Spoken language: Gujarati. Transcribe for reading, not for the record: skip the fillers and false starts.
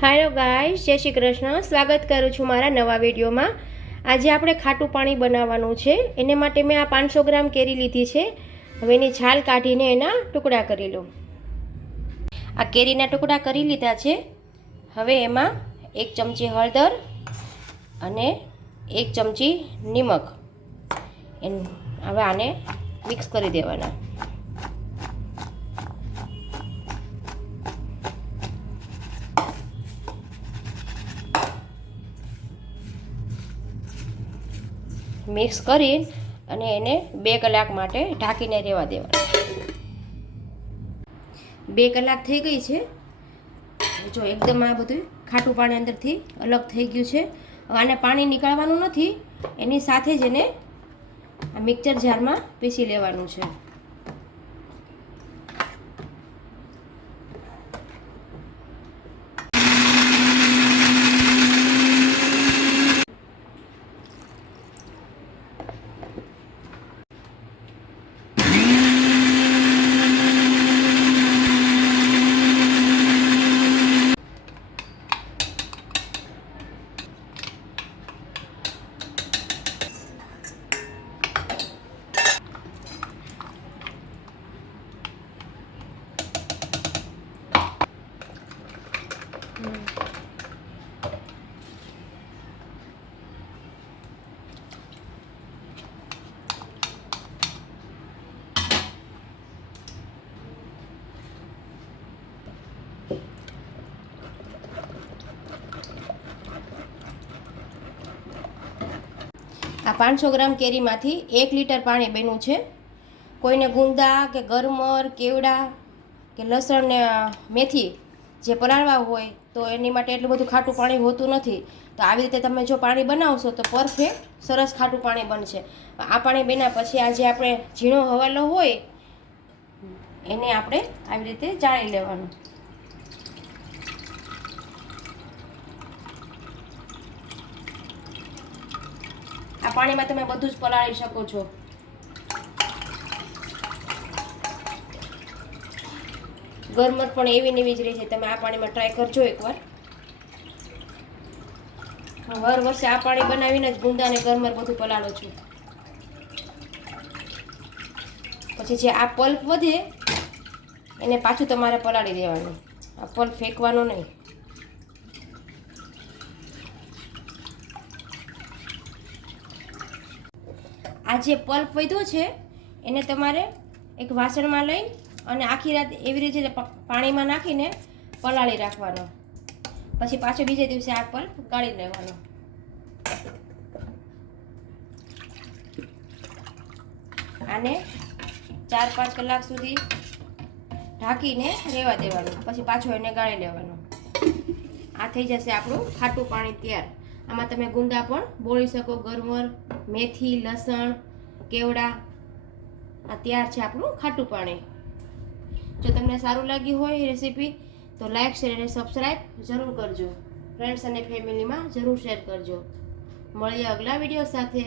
હાલો ગાઈસ, જય શ્રી કૃષ્ણ. સ્વાગત કરું છું મારા નવા વિડીયોમાં. આજે આપણે ખાટું પાણી બનાવવાનું છે. એને માટે મેં આ 500 ગ્રામ કેરી લીધી છે. હવે એની છાલ કાઢીને એના ટુકડા કરી લો. આ કેરીના ટુકડા કરી લીધા છે. હવે એમાં 1 ચમચી હળદર અને 1 ચમચી નિમક હવે આને મિક્સ કરી દેવાના. મિક્સ કરી અને એને 2 કલાક માટે ઢાંકીને રહેવા દેવાનું. 2 કલાક થઈ ગઈ છે. જો એકદમ આ બધું ખાટું પાણી અંદરથી અલગ થઈ ગયું છે. હવે આને પાણી નીકાળવાનું નથી, એની સાથે જ એને આ મિક્સર જારમાં પીસી લેવાનું છે. આ 500 ગ્રામ કેરીમાંથી 1 લીટર પાણી બન્યું છે. કોઈને ગુંદા કે ગરમર, કેવડા કે લસણ ને મેથી જે પલાળવા હોય તો એની માટે એટલું બધું ખાટું પાણી હોતું નથી. તો આવી રીતે તમે જો પાણી બનાવશો તો પરફેક્ટ સરસ ખાટું પાણી બનશે. આ પાણી બન્યા પછી આ જે આપણે ઝીણો હવાલો હોય એને આપણે આવી રીતે ચાળી લેવાનું. આ પાણીમાં તમે બધું જ પલાળી શકો છો. ગરમર પણ એવી ને એવી જ રહે છે. તમે આ પાણીમાં ટ્રાય કરજો એકવાર. હર વર્ષે આ પાણી બનાવીને જ ગુંદા અને ગરમર બધું પલાળો છું. પછી જે આ પલ્પ વધે એને પાછું તમારે પલાળી દેવાનું. આ પલ્પ ફેંકવાનો નહીં. આ જે પલ્પ વધ્યો છે એને તમારે એક વાસણમાં લઈ અને આખી રાત એવી રીતે પાણીમાં નાખીને પલાળી રાખવાનો. પછી પાછો બીજે દિવસે આ પલ્પ ગાળી લેવાનો. આને 4-5 કલાક સુધી ઢાંકીને રહેવા દેવાનું. પછી પાછો એને ગાળી લેવાનો. આ થઈ જશે આપણું ખાટું પાણી તૈયાર. આમાં તમે ગુંદા પણ બોળી શકો, ગરમર, મેથી, લસણ, કેવડા. આ તૈયાર છે આપણું ખાટું પાણી. જો તમને સારું લાગ્યું હોય રેસીપી તો લાઈક, શેર અને સબસ્ક્રાઈબ જરૂર કરજો. ફ્રેન્ડ્સ અને ફેમિલીમાં જરૂર શેર કરજો. મળીએ અગલા વિડીયો સાથે.